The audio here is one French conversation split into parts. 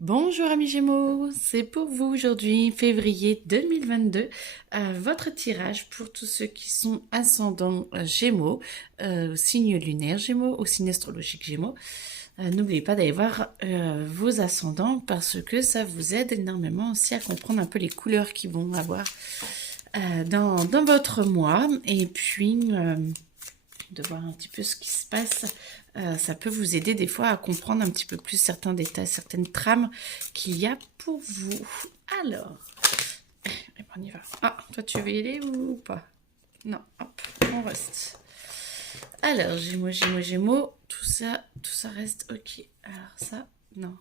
Bonjour amis Gémeaux, c'est pour vous aujourd'hui, février 2022, votre tirage pour tous ceux qui sont ascendants Gémeaux, au signe lunaire Gémeaux, au signe astrologique Gémeaux. N'oubliez pas d'aller voir vos ascendants parce que ça vous aide énormément aussi à comprendre un peu les couleurs qu'ils vont avoir dans votre mois et puis de voir un petit peu ce qui se passe. Ça peut vous aider des fois à comprendre un petit peu plus certains détails, certaines trames qu'il y a pour vous. Alors, on y va. Ah, toi tu veux y aller ou pas? Non, hop, on reste. Alors, Gémeaux, tout ça reste ok. Alors ça, non.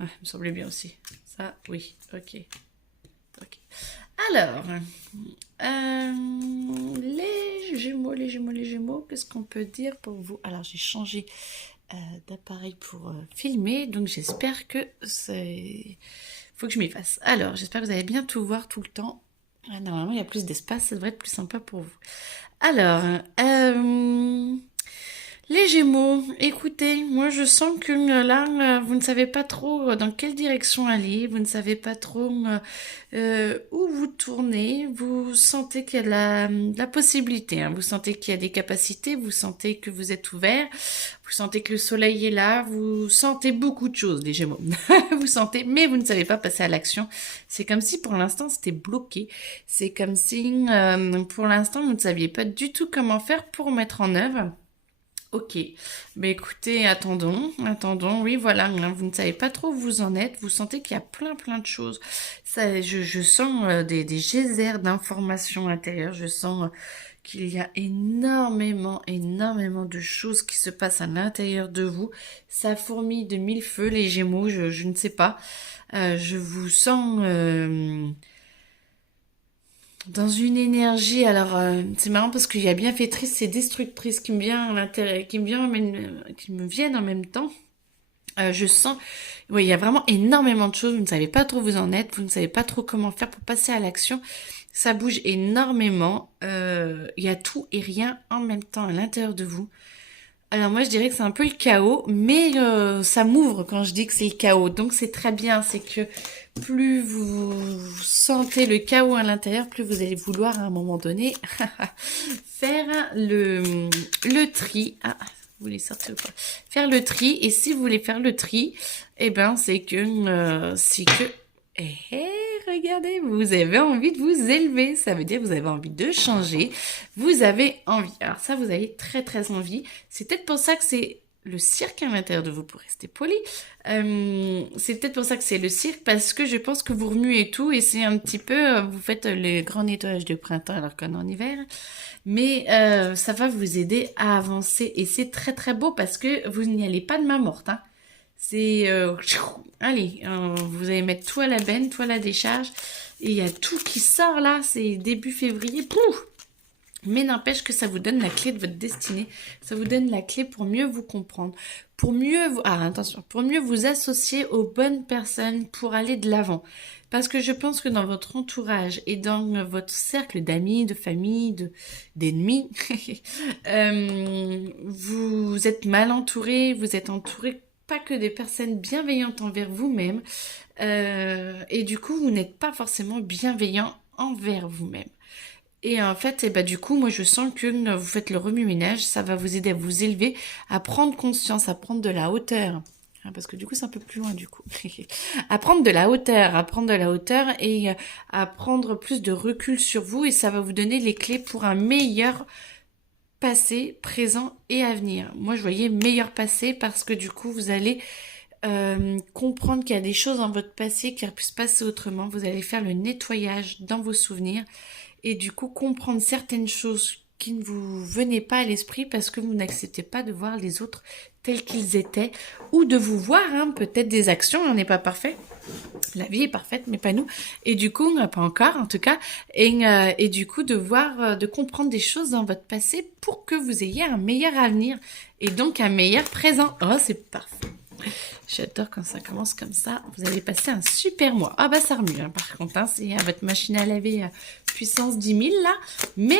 Ah, il me semblait bien aussi. Ça, oui, ok. Ok. Alors, les Gémeaux, qu'est-ce qu'on peut dire pour vous? Alors, j'ai changé d'appareil pour filmer, donc j'espère que c'est... Faut que je m'y fasse. Alors, j'espère que vous allez bien tout voir tout le temps. Normalement, il y a plus d'espace, ça devrait être plus sympa pour vous. Alors, les Gémeaux, écoutez, moi je sens que là, vous ne savez pas trop dans quelle direction aller, vous ne savez pas trop où vous tournez, vous sentez qu'il y a de la possibilité, hein, vous sentez qu'il y a des capacités, vous sentez que vous êtes ouvert, vous sentez que le soleil est là, vous sentez beaucoup de choses, les Gémeaux. Vous sentez, mais vous ne savez pas passer à l'action. C'est comme si pour l'instant c'était bloqué, c'est comme si pour l'instant vous ne saviez pas du tout comment faire pour mettre en œuvre. Ok, mais écoutez, attendons, oui voilà, hein, vous ne savez pas trop où vous en êtes, vous sentez qu'il y a plein de choses. Ça, je sens des geysers d'informations intérieures, je sens qu'il y a énormément de choses qui se passent à l'intérieur de vous. Ça fourmille de mille feux, les Gémeaux, je ne sais pas. Je vous sens... dans une énergie, alors c'est marrant parce qu'il y a bienfaitrice et destructrice qui me vient à l'intérieur, qui me viennent en même temps. Je sens, oui, il y a vraiment énormément de choses. Vous ne savez pas trop où vous en êtes, vous ne savez pas trop comment faire pour passer à l'action. Ça bouge énormément. Il y a tout et rien en même temps à l'intérieur de vous. Alors moi je dirais que c'est un peu le chaos, mais ça m'ouvre quand je dis que c'est le chaos. Donc c'est très bien, c'est que plus vous sentez le chaos à l'intérieur, plus vous allez vouloir à un moment donné faire le tri. Ah, vous voulez sortir ou pas? Faire le tri, et si vous voulez faire le tri, eh ben c'est que... regardez, vous avez envie de vous élever, ça veut dire que vous avez envie de changer, vous avez envie. Alors ça, vous avez très envie. C'est peut-être pour ça que c'est le cirque à l'intérieur de vous, pour rester poli. C'est peut-être pour ça que c'est le cirque, parce que je pense que vous remuez tout, et c'est un petit peu, vous faites le grand nettoyage de printemps alors qu'on est en hiver, mais ça va vous aider à avancer, et c'est très beau, parce que vous n'y allez pas de main morte, hein. C'est... allez, vous allez mettre tout à la benne, tout à la décharge. Et il y a tout qui sort là, c'est début février. Pouf! Mais n'empêche que ça vous donne la clé de votre destinée. Ça vous donne la clé pour mieux vous comprendre. Pour mieux vous... Ah, attention. Pour mieux vous associer aux bonnes personnes pour aller de l'avant. Parce que je pense que dans votre entourage et dans votre cercle d'amis, de famille, d'ennemis, vous êtes mal entouré, vous êtes entouré pas que des personnes bienveillantes envers vous-même, et du coup vous n'êtes pas forcément bienveillant envers vous-même. Et en fait, du coup, moi je sens que vous faites le remue-ménage, ça va vous aider à vous élever, à prendre conscience, à prendre de la hauteur. Hein, parce que du coup c'est un peu plus loin du coup. À prendre de la hauteur et à prendre plus de recul sur vous, et ça va vous donner les clés pour un meilleur passé, présent et avenir. Moi, je voyais meilleur passé parce que du coup, vous allez comprendre qu'il y a des choses dans votre passé qui auraient pu se passer autrement. Vous allez faire le nettoyage dans vos souvenirs et du coup, comprendre certaines choses qui ne vous venaient pas à l'esprit parce que vous n'acceptez pas de voir les autres tels qu'ils étaient ou de vous voir, hein, peut-être des actions, on n'est pas parfait. La vie est parfaite, mais pas nous. Et du coup, pas encore en tout cas. Et du coup, de voir, de comprendre des choses dans votre passé pour que vous ayez un meilleur avenir et donc un meilleur présent. Oh, c'est parfait. J'adore quand ça commence comme ça. Vous allez passer un super mois. Ah bah ça remue, hein, par contre. Hein, c'est votre machine à laver puissance 10 000 là. Mais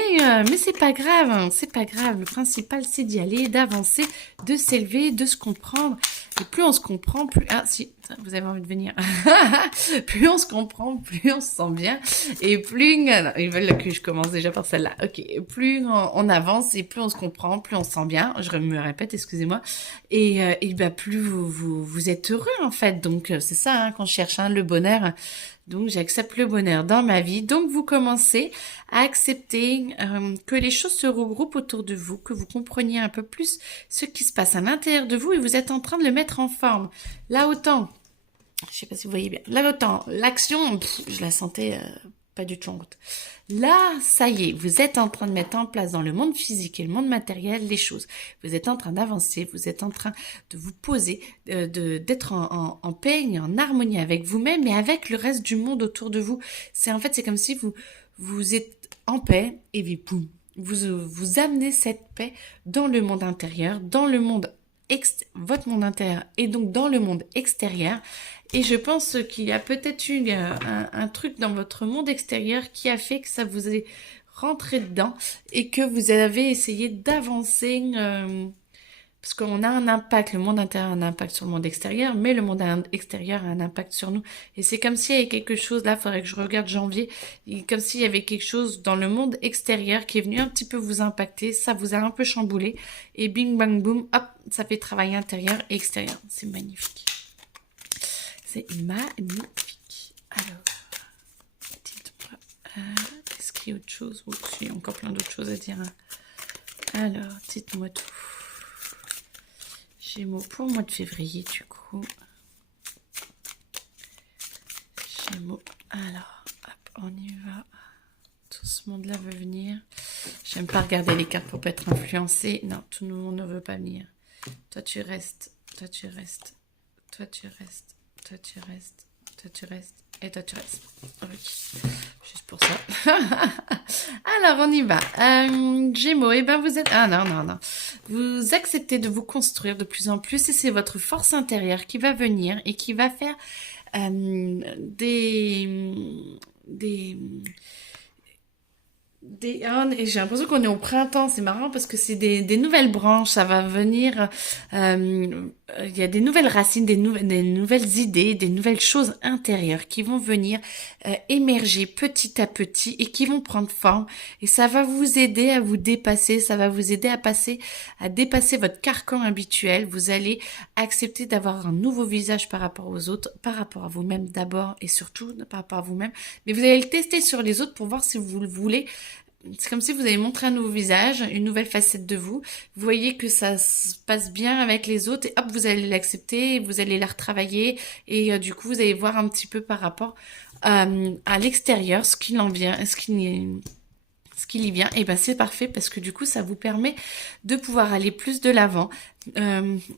c'est pas grave. Hein, c'est pas grave. Le principal, c'est d'y aller, d'avancer, de s'élever, de se comprendre. Et plus on se comprend, plus... Ah si, vous avez envie de venir. Plus on se comprend, plus on se sent bien. Et plus... Non, ils veulent que je commence déjà par celle-là. Ok, plus on avance et plus on se comprend, plus on se sent bien. Je me répète, excusez-moi. Et bah, plus vous êtes heureux en fait. Donc c'est ça, hein, quand je cherche le bonheur. Donc j'accepte le bonheur dans ma vie. Donc vous commencez à accepter que les choses se regroupent autour de vous, que vous compreniez un peu plus ce qui se passe à l'intérieur de vous et vous êtes en train de le mettre en forme. Là autant, je sais pas si vous voyez bien, là autant, l'action, je la sentais pas du tout en route. Là, ça y est, vous êtes en train de mettre en place dans le monde physique et le monde matériel les choses. Vous êtes en train d'avancer, vous êtes en train de vous poser, d'être en paix et en harmonie avec vous-même et avec le reste du monde autour de vous. C'est comme si vous êtes en paix et puis boum, vous amenez cette paix dans le monde intérieur, dans le monde votre monde intérieur et donc dans le monde extérieur. Et je pense qu'il y a peut-être eu un truc dans votre monde extérieur qui a fait que ça vous est rentré dedans et que vous avez essayé d'avancer parce qu'on a un impact, le monde intérieur a un impact sur le monde extérieur, mais le monde extérieur a un impact sur nous. Et c'est comme s'il y avait quelque chose, là, il faudrait que je regarde janvier, comme s'il y avait quelque chose dans le monde extérieur qui est venu un petit peu vous impacter, ça vous a un peu chamboulé, et bing bang boom, hop, ça fait travail intérieur et extérieur. C'est magnifique. C'est magnifique. Alors, dites-moi, est-ce qu'il y a autre chose? Oh, il y a encore plein d'autres choses à dire. Alors, dites-moi tout. Gémeaux pour le mois de février, du coup. Gémeaux. Alors, hop, on y va. Tout ce monde-là veut venir. J'aime pas regarder les cartes pour pas être influencé. Non, tout le monde ne veut pas venir. Toi, tu restes. Toi, tu restes. Toi, tu restes. Toi, tu restes. Toi, tu restes. Et toi, tu restes. Oui. Juste pour ça. Alors, on y va. Gémeaux, eh ben vous êtes... Ah non, non, non. Vous acceptez de vous construire de plus en plus et c'est votre force intérieure qui va venir et qui va faire et j'ai l'impression qu'on est au printemps, c'est marrant parce que c'est des nouvelles branches, ça va venir, il y a des nouvelles racines, des nouvelles idées, des nouvelles choses intérieures qui vont venir émerger petit à petit et qui vont prendre forme et ça va vous aider à vous dépasser, ça va vous aider à dépasser votre carcan habituel, vous allez accepter d'avoir un nouveau visage par rapport aux autres, par rapport à vous-même d'abord et surtout par rapport à vous-même, mais vous allez le tester sur les autres pour voir si vous le voulez. C'est comme si vous avez montré un nouveau visage, une nouvelle facette de vous. Vous voyez que ça se passe bien avec les autres et hop, vous allez l'accepter, vous allez la retravailler et du coup, vous allez voir un petit peu par rapport à l'extérieur ce qu'il en vient, ce qu'il y vient. Et ben c'est parfait parce que du coup, ça vous permet de pouvoir aller plus de l'avant.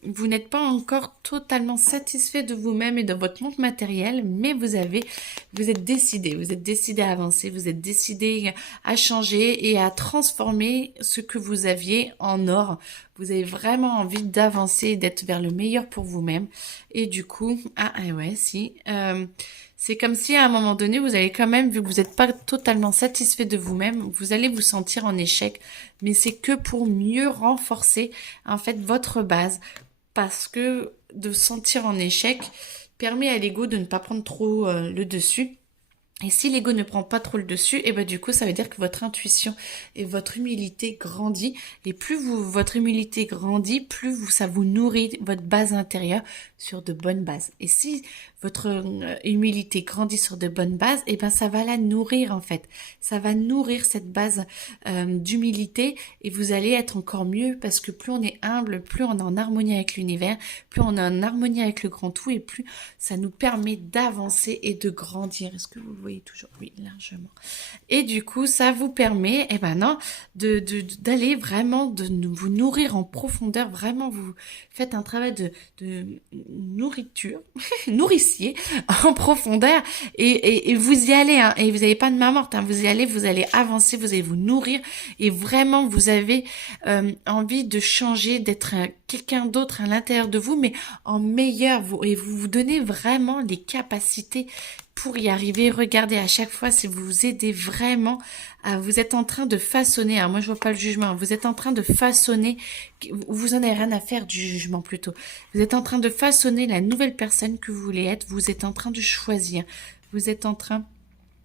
Vous n'êtes pas encore totalement satisfait de vous-même et de votre monde matériel, mais vous êtes décidé à avancer, vous êtes décidé à changer et à transformer ce que vous aviez en or. Vous avez vraiment envie d'avancer, d'être vers le meilleur pour vous-même. Et du coup, c'est comme si à un moment donné, vous allez quand même, vu que vous n'êtes pas totalement satisfait de vous-même, vous allez vous sentir en échec. Mais c'est que pour mieux renforcer en fait votre base. Parce que de se sentir en échec permet à l'ego de ne pas prendre trop le dessus. Et si l'ego ne prend pas trop le dessus, et ben du coup ça veut dire que votre intuition et votre humilité grandit. Et plus votre humilité grandit, plus ça vous nourrit votre base intérieure sur de bonnes bases. Et si votre humilité grandit sur de bonnes bases, et ben ça va la nourrir en fait. Ça va nourrir cette base d'humilité et vous allez être encore mieux parce que plus on est humble, plus on est en harmonie avec l'univers, plus on est en harmonie avec le grand tout et plus ça nous permet d'avancer et de grandir. Est-ce que vous le voyez toujours? Oui, largement. Et du coup, ça vous permet, d'aller vraiment, vous nourrir en profondeur. Vraiment, vous faites un travail de nourriture, nourricier en profondeur et vous y allez, hein, et vous n'avez pas de main morte, hein, vous y allez, vous allez avancer, vous allez vous nourrir et vraiment vous avez envie de changer, d'être quelqu'un d'autre à l'intérieur de vous, mais en meilleur, et vous vous donnez vraiment les capacités pour y arriver. Regardez à chaque fois si vous vous aidez vraiment. Vous êtes en train de façonner. Alors moi je vois pas le jugement. Vous êtes en train de façonner. Vous en avez rien à faire du jugement plutôt. Vous êtes en train de façonner la nouvelle personne que vous voulez être. Vous êtes en train de choisir. Vous êtes en train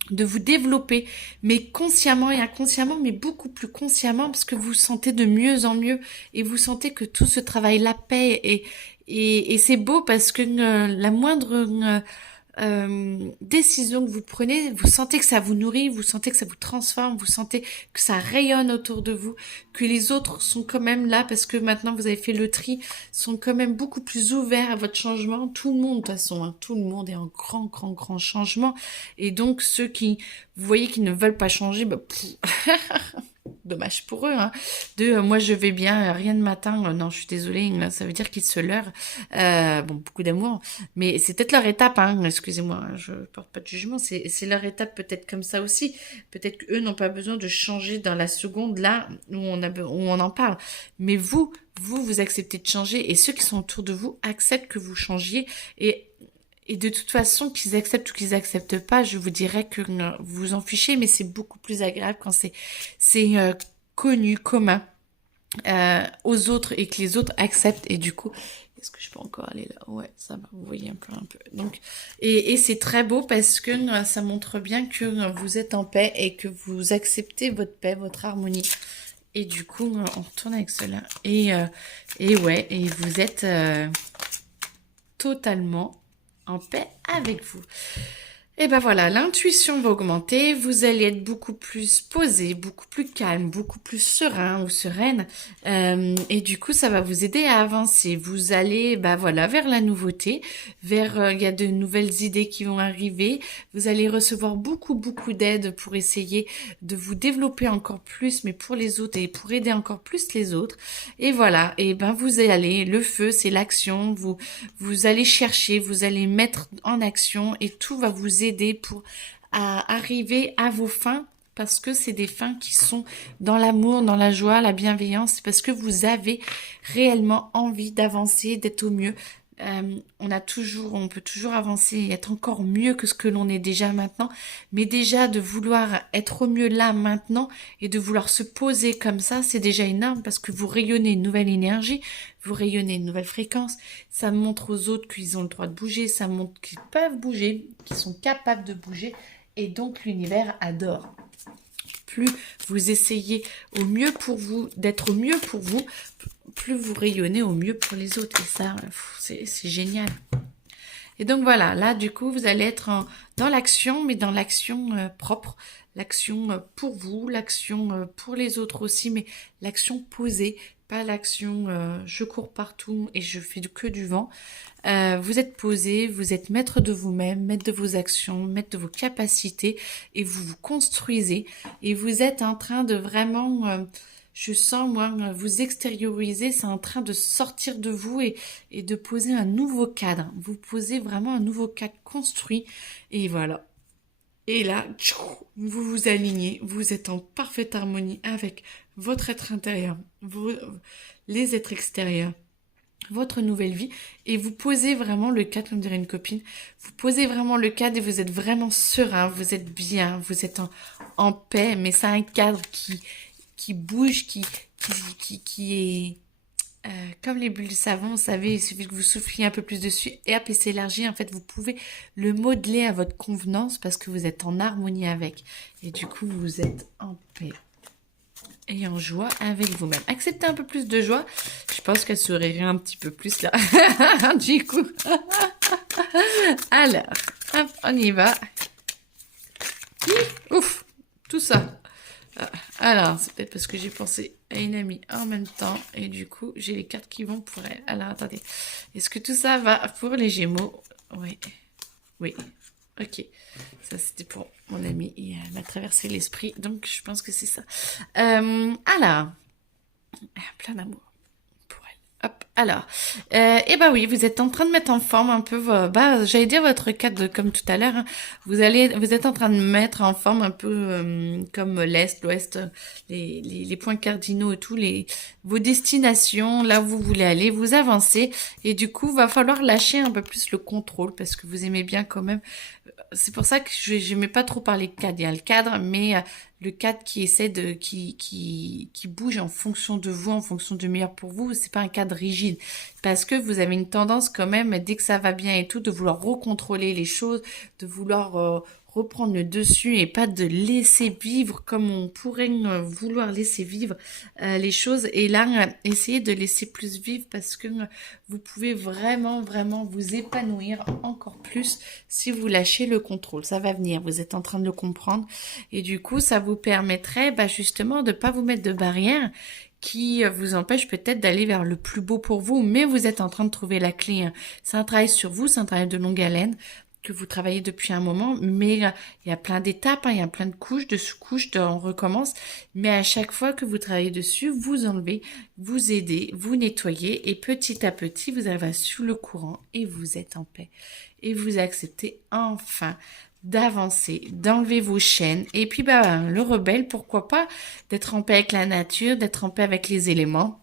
de vous développer, mais consciemment et inconsciemment, mais beaucoup plus consciemment, parce que vous vous sentez de mieux en mieux et vous sentez que tout ce travail-là paie et c'est beau parce que la moindre décision que vous prenez, vous sentez que ça vous nourrit, vous sentez que ça vous transforme, vous sentez que ça rayonne autour de vous, que les autres sont quand même là parce que maintenant vous avez fait le tri, sont quand même beaucoup plus ouverts à votre changement. Tout le monde, de toute façon, hein, tout le monde est en grand changement. Et donc ceux qui, vous voyez, qui ne veulent pas changer, bah, dommage pour eux, hein. Moi je vais bien, rien de matin, non je suis désolée, là, ça veut dire qu'ils se leurrent. Bon, beaucoup d'amour, mais c'est peut-être leur étape, hein, excusez-moi, hein, je porte pas de jugement, c'est leur étape peut-être comme ça aussi. Peut-être qu'eux n'ont pas besoin de changer dans la seconde là où on en parle. Mais vous acceptez de changer et ceux qui sont autour de vous acceptent que vous changiez et de toute façon, qu'ils acceptent ou qu'ils acceptent pas, je vous dirais que vous vous en fichez, mais c'est beaucoup plus agréable quand c'est connu, commun aux autres et que les autres acceptent. Et du coup, est-ce que je peux encore aller là? Ouais, ça va, vous voyez un peu. Donc, et c'est très beau parce que ça montre bien que vous êtes en paix et que vous acceptez votre paix, votre harmonie. Et du coup, on retourne avec cela. Et ouais, et vous êtes totalement en paix avec vous. Et ben voilà, l'intuition va augmenter, vous allez être beaucoup plus posé, beaucoup plus calme, beaucoup plus serein ou sereine. Et du coup, ça va vous aider à avancer. Vous allez, ben voilà, vers la nouveauté, vers, il y a de nouvelles idées qui vont arriver. Vous allez recevoir beaucoup d'aide pour essayer de vous développer encore plus, mais pour les autres et pour aider encore plus les autres. Et voilà, et ben vous allez, le feu, c'est l'action. Vous allez chercher, vous allez mettre en action et tout va vous aider pour arriver à vos fins parce que c'est des fins qui sont dans l'amour, dans la joie, la bienveillance, parce que vous avez réellement envie d'avancer, d'être au mieux. On peut toujours avancer et être encore mieux que ce que l'on est déjà maintenant, mais déjà de vouloir être au mieux là maintenant et de vouloir se poser comme ça, c'est déjà énorme parce que vous rayonnez une nouvelle énergie, vous rayonnez une nouvelle fréquence, ça montre aux autres qu'ils ont le droit de bouger, ça montre qu'ils peuvent bouger, qu'ils sont capables de bouger et donc l'univers adore. Plus vous essayez au mieux pour vous, d'être au mieux pour vous, plus vous rayonnez au mieux pour les autres. Et ça, c'est génial. Et donc voilà, là du coup, vous allez être dans l'action, mais dans l'action propre, l'action pour vous, l'action pour les autres aussi, mais l'action posée, pas l'action je cours partout et je fais que du vent. Vous êtes posé, vous êtes maître de vous-même, maître de vos actions, maître de vos capacités et vous vous construisez et vous êtes en train de vraiment... je sens, moi, vous extérioriser, c'est en train de sortir de vous et de poser un nouveau cadre. Vous posez vraiment un nouveau cadre construit et voilà. Et là, vous vous alignez, vous êtes en parfaite harmonie avec votre être intérieur, les êtres extérieurs, votre nouvelle vie et vous posez vraiment le cadre, comme dirait une copine, vous posez vraiment le cadre et vous êtes vraiment serein, vous êtes bien, vous êtes en paix, mais c'est un cadre qui bouge, qui est comme les bulles de savon, vous savez, il suffit que vous souffliez un peu plus dessus et hop, il s'élargit. En fait, vous pouvez le modeler à votre convenance parce que vous êtes en harmonie avec. Et du coup, vous êtes en paix et en joie avec vous-même. Acceptez un peu plus de joie. Je pense qu'elle sourirait un petit peu plus là. Du coup. Alors, hop, on y va. Ouf, tout ça. Alors, c'est peut-être parce que j'ai pensé à une amie en même temps et du coup, j'ai les cartes qui vont pour elle. Alors, attendez. Est-ce que tout ça va pour les Gémeaux? Oui. Oui. Ok. Ça, c'était pour mon amie et elle m'a traversé l'esprit. Donc, je pense que c'est ça. Alors, plein d'amour pour Hop, alors, eh ben oui, vous êtes en train de mettre en forme un peu, j'allais dire votre cadre comme tout à l'heure. Hein. Vous êtes en train de mettre en forme un peu comme l'est, l'ouest, les points cardinaux et tout, vos destinations, là où vous voulez aller, vous avancez et du coup, va falloir lâcher un peu plus le contrôle parce que vous aimez bien quand même. C'est pour ça que je n'aimais pas trop parler de cadre. Il y a le cadre, mais le cadre qui essaie qui bouge en fonction de vous, en fonction du meilleur pour vous. C'est pas un cadre rigide, parce que vous avez une tendance quand même, dès que ça va bien et tout, de vouloir recontrôler les choses, de vouloir reprendre le dessus et pas de laisser vivre comme on pourrait vouloir laisser vivre les choses. Et là, essayez de laisser plus vivre parce que vous pouvez vraiment, vraiment vous épanouir encore plus si vous lâchez le contrôle. Ça va venir, vous êtes en train de le comprendre. Et du coup, ça vous permettrait justement de pas vous mettre de barrières qui vous empêchent peut-être d'aller vers le plus beau pour vous, mais vous êtes en train de trouver la clé. Hein. C'est un travail sur vous, c'est un travail de longue haleine que vous travaillez depuis un moment, mais il y a plein d'étapes, hein, il y a plein de couches, de sous-couches, on recommence, mais à chaque fois que vous travaillez dessus, vous enlevez, vous aidez, vous nettoyez, et petit à petit, vous arrivez sous le courant, et vous êtes en paix. Et vous acceptez enfin d'avancer, d'enlever vos chaînes, et puis le rebelle, pourquoi pas, d'être en paix avec la nature, d'être en paix avec les éléments,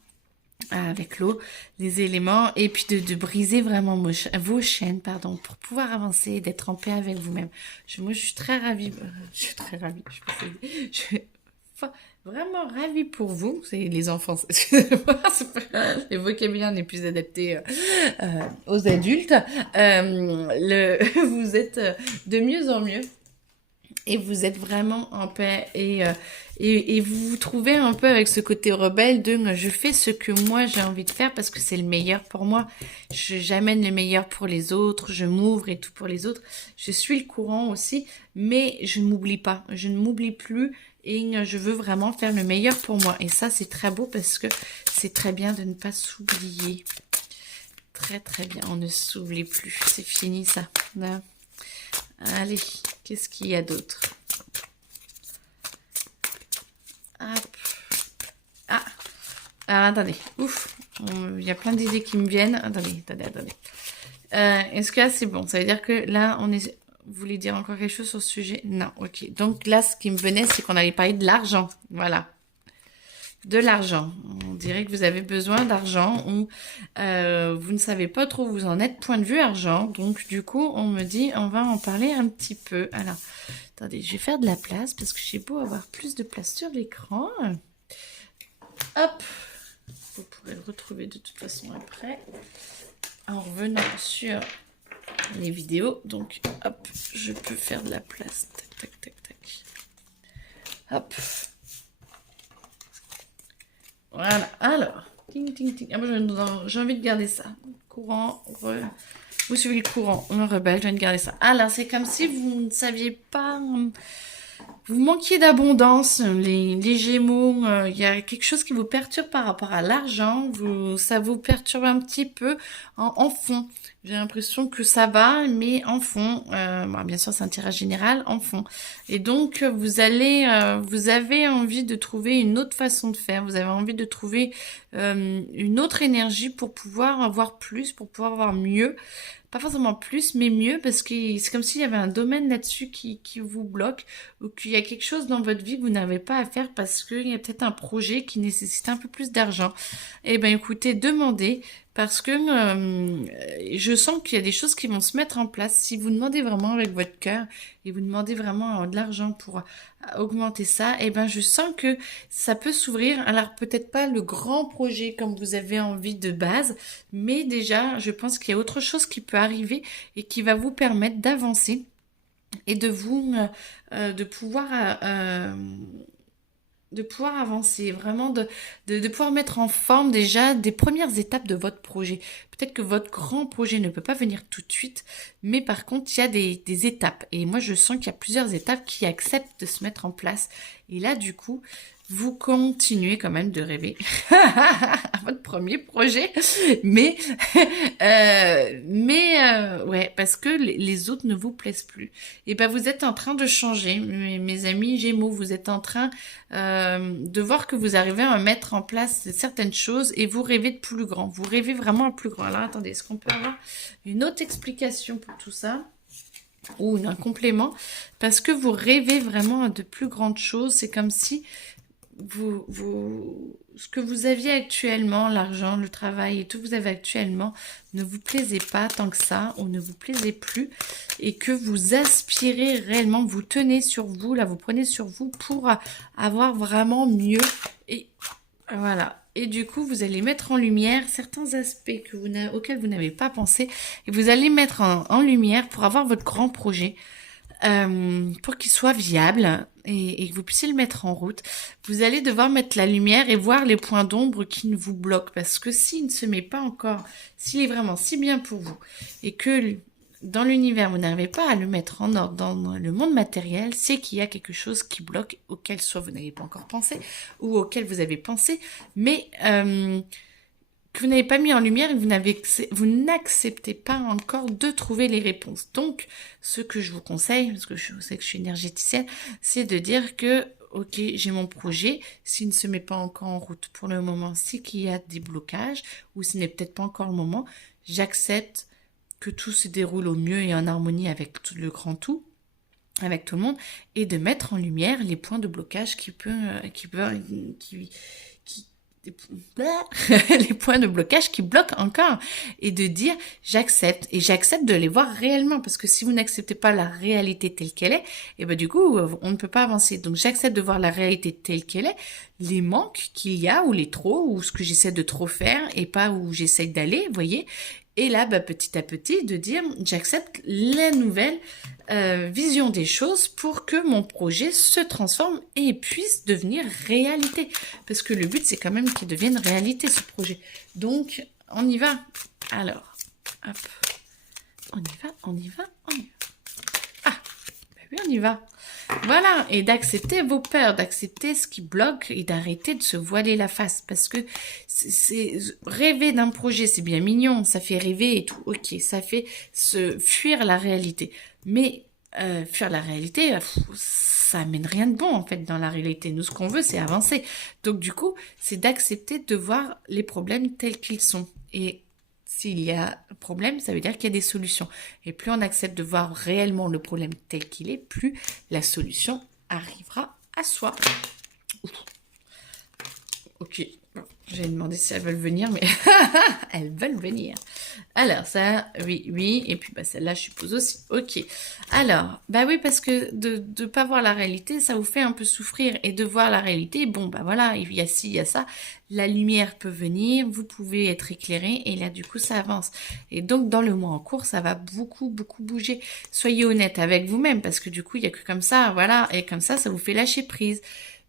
avec l'eau, les éléments, et puis de briser vraiment vos chaînes, pardon, pour pouvoir avancer et d'être en paix avec vous-même. Moi, je suis très ravie, je suis très ravie, je suis vraiment ravie pour vous, c'est les enfants, les vocabulaires n'est plus adapté aux adultes, vous êtes de mieux en mieux. Et vous êtes vraiment en paix et vous vous trouvez un peu avec ce côté rebelle de je fais ce que moi j'ai envie de faire parce que c'est le meilleur pour moi. J'amène le meilleur pour les autres, je m'ouvre et tout pour les autres. Je suis le courant aussi, mais je ne m'oublie pas, je ne m'oublie plus et je veux vraiment faire le meilleur pour moi. Et ça c'est très beau parce que c'est très bien de ne pas s'oublier. Très très bien, on ne s'oublie plus, c'est fini ça. Là. Allez, qu'est-ce qu'il y a d'autre? Hop. Ah, attendez. Ouf, il y a plein d'idées qui me viennent. Attendez. Est-ce que là, c'est bon? Ça veut dire que là, vous voulez dire encore quelque chose sur ce sujet? Non, ok. Donc là, ce qui me venait, c'est qu'on allait parler de l'argent. Voilà. De l'argent. On dirait que vous avez besoin d'argent ou vous ne savez pas trop où vous en êtes point de vue argent. Donc du coup, on me dit on va en parler un petit peu. Alors, attendez, je vais faire de la place parce que j'ai beau avoir plus de place sur l'écran. Hop, vous pourrez le retrouver de toute façon après en revenant sur les vidéos. Donc hop, je peux faire de la place. Tac. Hop. Voilà, alors, ting. Ah, moi, j'ai envie de garder ça. Courant, vous suivez le courant, on rebelle, j'ai envie de garder ça. Alors, c'est comme si vous ne saviez pas, vous manquiez d'abondance, les Gémeaux, il y a quelque chose qui vous perturbe par rapport à l'argent, ça vous perturbe un petit peu en fond. J'ai l'impression que ça va, mais en fond, bien sûr c'est un tirage général, en fond. Et donc vous avez envie de trouver une autre façon de faire, vous avez envie de trouver une autre énergie pour pouvoir avoir plus, pour pouvoir avoir mieux. Pas forcément plus, mais mieux, parce que c'est comme s'il y avait un domaine là-dessus qui vous bloque, ou qu'il y a quelque chose dans votre vie que vous n'avez pas à faire parce qu'il y a peut-être un projet qui nécessite un peu plus d'argent. Eh ben écoutez, demandez, parce que je sens qu'il y a des choses qui vont se mettre en place. Si vous demandez vraiment avec votre cœur, et vous demandez vraiment de l'argent pour augmenter ça, eh ben je sens que ça peut s'ouvrir. Alors peut-être pas le grand projet comme vous avez envie de base, mais déjà je pense qu'il y a autre chose qui peut arriver et qui va vous permettre d'avancer et de pouvoir avancer, vraiment de pouvoir mettre en forme déjà des premières étapes de votre projet. Peut-être que votre grand projet ne peut pas venir tout de suite, mais par contre, il y a des étapes. Et moi, je sens qu'il y a plusieurs étapes qui acceptent de se mettre en place. Et là, du coup, vous continuez quand même de rêver à votre premier projet, mais ouais, parce que les autres ne vous plaisent plus. Et ben vous êtes en train de changer, mes amis Gémeaux, vous êtes en train de voir que vous arrivez à mettre en place certaines choses et vous rêvez de plus grand. Vous rêvez vraiment à plus grand. Alors attendez, est-ce qu'on peut avoir une autre explication pour tout ça? Ou un complément? Parce que vous rêvez vraiment de plus grandes choses. C'est comme si ce que vous aviez actuellement, l'argent, le travail et tout que vous avez actuellement ne vous plaisait pas tant que ça, ou ne vous plaisait plus, et que vous aspirez réellement, vous tenez sur vous, là vous prenez sur vous pour avoir vraiment mieux, et voilà. Et du coup, vous allez mettre en lumière certains aspects auxquels vous n'avez pas pensé, et vous allez mettre en lumière pour avoir votre grand projet. Pour qu'il soit viable et que vous puissiez le mettre en route, vous allez devoir mettre la lumière et voir les points d'ombre qui ne vous bloquent. Parce que s'il ne se met pas encore, s'il est vraiment si bien pour vous et que dans l'univers, vous n'arrivez pas à le mettre en ordre dans le monde matériel, c'est qu'il y a quelque chose qui bloque, auquel soit vous n'avez pas encore pensé ou auquel vous avez pensé, mais que vous n'avez pas mis en lumière et vous n'acceptez pas encore de trouver les réponses. Donc, ce que je vous conseille, parce que je sais que je suis énergéticienne, c'est de dire que, ok, j'ai mon projet, s'il ne se met pas encore en route pour le moment, c'est qu'il y a des blocages, ou ce n'est peut-être pas encore le moment, j'accepte que tout se déroule au mieux et en harmonie avec tout le grand tout, avec tout le monde, et de mettre en lumière les points de blocage les points de blocage qui bloquent encore, et de dire j'accepte, et j'accepte de les voir réellement, parce que si vous n'acceptez pas la réalité telle qu'elle est, et ben du coup on ne peut pas avancer. Donc j'accepte de voir la réalité telle qu'elle est, les manques qu'il y a, ou les trop, ou ce que j'essaie de trop faire et pas où j'essaie d'aller, vous voyez. Et là, bah, petit à petit, de dire j'accepte la nouvelle vision des choses pour que mon projet se transforme et puisse devenir réalité. Parce que le but, c'est quand même qu'il devienne réalité, ce projet. Donc, on y va. Alors, hop. On y va, on y va, on y va. Ah, bah oui, on y va. Voilà, et d'accepter vos peurs, d'accepter ce qui bloque et d'arrêter de se voiler la face. Parce que rêver d'un projet, c'est bien mignon, ça fait rêver et tout, ok, ça fait se fuir la réalité. Mais fuir la réalité, ça amène rien de bon en fait dans la réalité. Nous, ce qu'on veut, c'est avancer. Donc du coup, c'est d'accepter de voir les problèmes tels qu'ils sont. Et s'il y a un problème, ça veut dire qu'il y a des solutions. Et plus on accepte de voir réellement le problème tel qu'il est, plus la solution arrivera à soi. Ouf. Ok, bon, j'ai demandé si elles veulent venir, mais elles veulent venir. Alors ça, oui, et puis bah celle-là, je suppose aussi. Ok. Alors, bah oui, parce que de pas voir la réalité, ça vous fait un peu souffrir, et de voir la réalité, bon bah voilà, il y a ci, il y a ça. La lumière peut venir, vous pouvez être éclairé, et là du coup ça avance. Et donc dans le mois en cours, ça va beaucoup bouger. Soyez honnête avec vous-même, parce que du coup il y a que comme ça, voilà, et comme ça vous fait lâcher prise.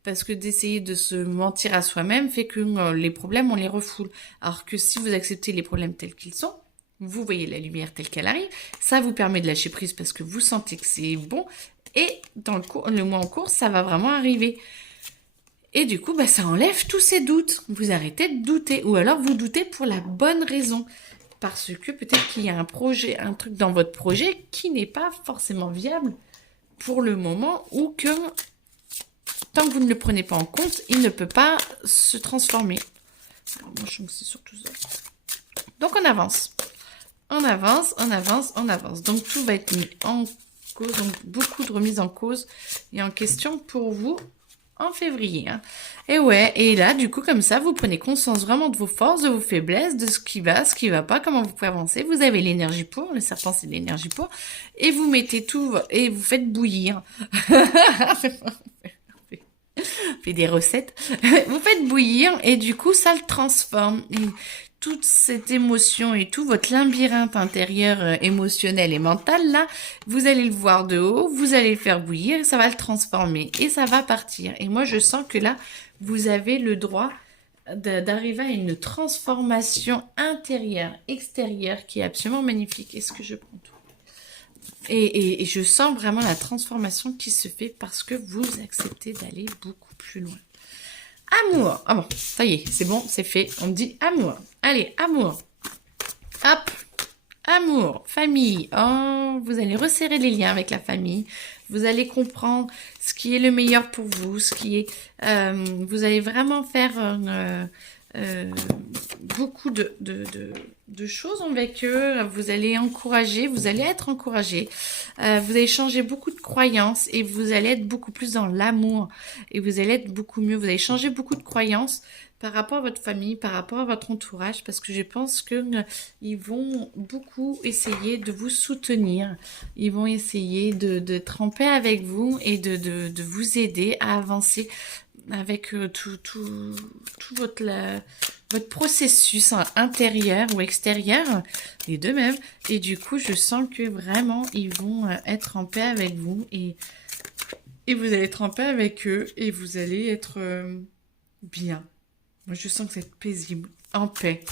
Parce que d'essayer de se mentir à soi-même fait que les problèmes, on les refoule. Alors que si vous acceptez les problèmes tels qu'ils sont, vous voyez la lumière telle qu'elle arrive, ça vous permet de lâcher prise parce que vous sentez que c'est bon, et dans le mois en cours, ça va vraiment arriver. Et du coup, bah, ça enlève tous ces doutes. Vous arrêtez de douter, ou alors vous doutez pour la bonne raison. Parce que peut-être qu'il y a un projet, un truc dans votre projet qui n'est pas forcément viable pour le moment, ou que tant que vous ne le prenez pas en compte, il ne peut pas se transformer. Alors moi, je trouve que c'est surtout ça. Donc, on avance. On avance, on avance, on avance. Donc, tout va être mis en cause. Donc, beaucoup de remises en cause et en question pour vous en février. Hein. Et ouais, et là, du coup, comme ça, vous prenez conscience vraiment de vos forces, de vos faiblesses, de ce qui va pas, comment vous pouvez avancer. Vous avez l'énergie pour. Le serpent, c'est l'énergie pour. Et vous mettez tout et vous faites bouillir. Fait des recettes, vous faites bouillir et du coup ça le transforme. Et toute cette émotion et tout votre labyrinthe intérieur émotionnel et mental là, vous allez le voir de haut, vous allez le faire bouillir et ça va le transformer et ça va partir. Et moi je sens que là vous avez le droit d'arriver à une transformation intérieure, extérieure qui est absolument magnifique. Est-ce que je prends tout? Et je sens vraiment la transformation qui se fait parce que vous acceptez d'aller beaucoup plus loin. Amour. Ah bon, ça y est, c'est bon, c'est fait. On me dit amour. Allez, amour. Hop. Amour, famille. Oh, vous allez resserrer les liens avec la famille. Vous allez comprendre ce qui est le meilleur pour vous, ce qui est. Vous allez vraiment faire beaucoup de choses avec eux. Vous allez encourager, vous allez être encouragé. Vous allez changer beaucoup de croyances et vous allez être beaucoup plus dans l'amour et vous allez être beaucoup mieux. Vous allez changer beaucoup de croyances par rapport à votre famille, par rapport à votre entourage, parce que je pense que ils vont beaucoup essayer de vous soutenir. Ils vont essayer de tremper avec vous et de vous aider à avancer avec tout votre processus intérieur ou extérieur, les deux même. Et du coup, je sens que vraiment, ils vont être en paix avec vous et vous allez être en paix avec eux et vous allez être bien. Moi, je sens que vous êtes paisible, en paix.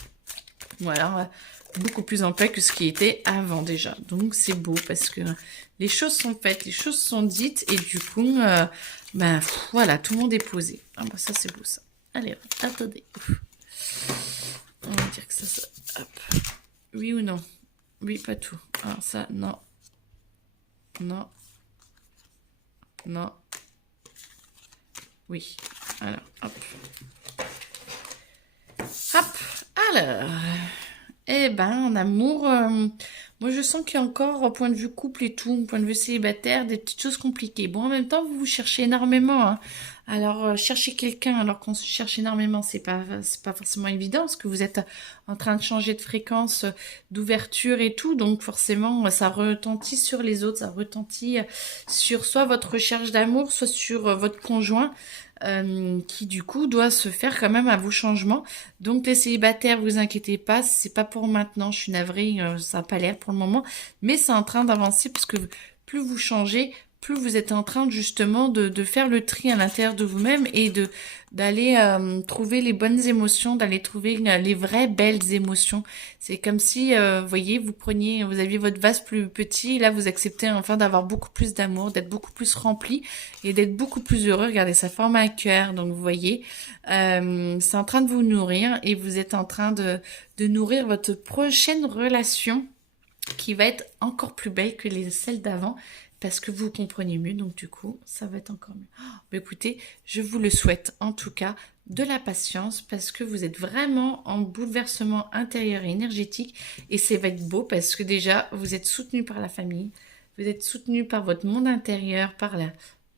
Voilà, beaucoup plus en paix que ce qui était avant déjà. Donc, c'est beau parce que les choses sont faites, les choses sont dites et du coup, ben voilà, tout le monde est posé. Ah bah ça, c'est beau ça. Allez, attendez. On va dire que ça, hop. Oui ou non? Oui, pas tout. Alors ça, non. Non. Non. Oui. Alors, hop. Hop, alors, eh ben, en amour, moi je sens qu'il y a encore, au point de vue couple et tout, au point de vue célibataire, des petites choses compliquées. Bon, en même temps, vous cherchez énormément, hein. Alors, chercher quelqu'un alors qu'on se cherche énormément, c'est pas forcément évident, parce que vous êtes en train de changer de fréquence, d'ouverture et tout, donc forcément, ça retentit sur les autres, ça retentit sur soit votre recherche d'amour, soit sur votre conjoint. Qui du coup doit se faire quand même à vos changements. Donc les célibataires, vous inquiétez pas, c'est pas pour maintenant, je suis navrée, ça n'a pas l'air pour le moment, mais c'est en train d'avancer puisque plus vous changez, plus vous êtes en train justement de faire le tri à l'intérieur de vous-même et d'aller trouver les bonnes émotions, d'aller trouver les vraies belles émotions. C'est comme si, vous voyez, vous aviez votre vase plus petit, et là vous acceptez enfin d'avoir beaucoup plus d'amour, d'être beaucoup plus rempli et d'être beaucoup plus heureux. Regardez, ça forme un cœur, donc vous voyez, c'est en train de vous nourrir et vous êtes en train de nourrir votre prochaine relation qui va être encore plus belle que celles d'avant parce que vous comprenez mieux, donc du coup, ça va être encore mieux. Oh, bah écoutez, je vous le souhaite en tout cas, de la patience parce que vous êtes vraiment en bouleversement intérieur et énergétique et ça va être beau parce que déjà, vous êtes soutenu par la famille, vous êtes soutenu par votre monde intérieur, par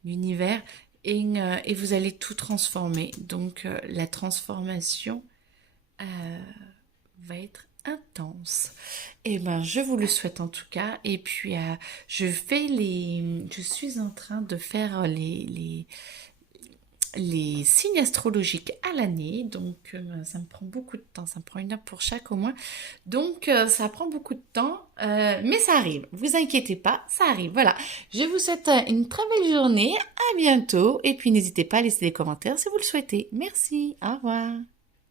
l'univers et vous allez tout transformer. Donc, la transformation va être intense. Et ben, je vous le souhaite en tout cas. Et puis, je suis en train de faire les signes astrologiques à l'année. Donc, ça me prend beaucoup de temps. Ça me prend 1 heure pour chaque au moins. Donc, ça prend beaucoup de temps. Mais ça arrive. Vous inquiétez pas, ça arrive. Voilà. Je vous souhaite une très belle journée. À bientôt. Et puis, n'hésitez pas à laisser des commentaires si vous le souhaitez. Merci. Au revoir.